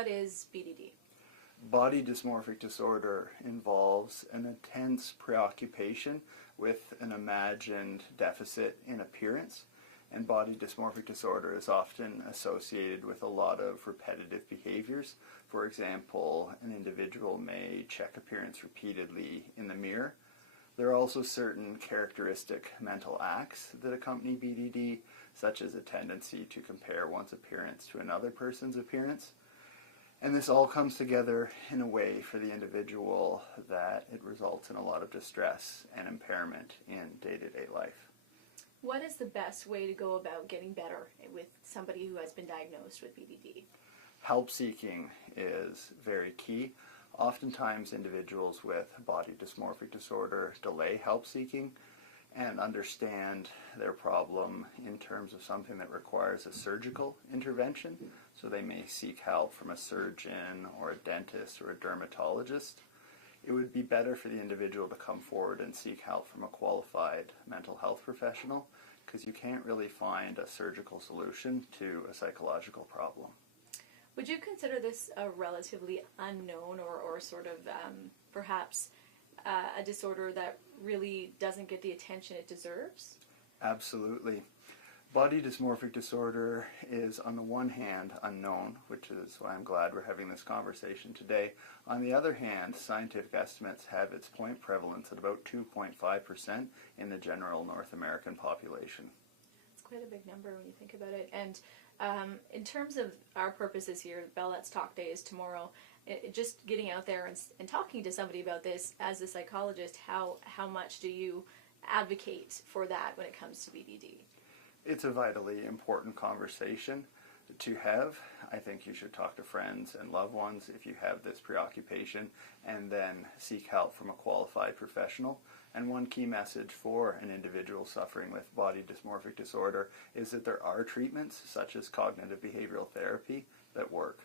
what is BDD? Body dysmorphic disorder involves an intense preoccupation with an imagined deficit in appearance, and body dysmorphic disorder is often associated with a lot of repetitive behaviors. For example, an individual may check appearance repeatedly in the mirror. There are also certain characteristic mental acts that accompany BDD, such as a tendency to compare one's appearance to another person's appearance. And this all comes together in a way for the individual that it results in a lot of distress and impairment in day-to-day life. What is the best way to go about getting better with somebody who has been diagnosed with BDD? Help seeking is very key. Oftentimes individuals with body dysmorphic disorder delay help seeking and understand their problem in terms of something that requires a surgical intervention. So they may seek help from a surgeon or a dentist or a dermatologist. It would be better for the individual to come forward and seek help from a qualified mental health professional, because you can't really find a surgical solution to a psychological problem. Would you consider this a relatively unknown or sort of perhaps a disorder that really doesn't get the attention it deserves? Absolutely. Body dysmorphic disorder is, on the one hand, unknown, which is why I'm glad we're having this conversation today. On the other hand, scientific estimates have its point prevalence at about 2.5% in the general North American population. It's quite a big number when you think about it. And in terms of our purposes here, Bell Let's Talk Day is tomorrow. Just getting out there and talking to somebody about this as a psychologist, how much do you advocate for that when it comes to BDD? It's a vitally important conversation to have. I think you should talk to friends and loved ones if you have this preoccupation, and then seek help from a qualified professional. And one key message for an individual suffering with body dysmorphic disorder is that there are treatments, such as cognitive behavioral therapy, that work.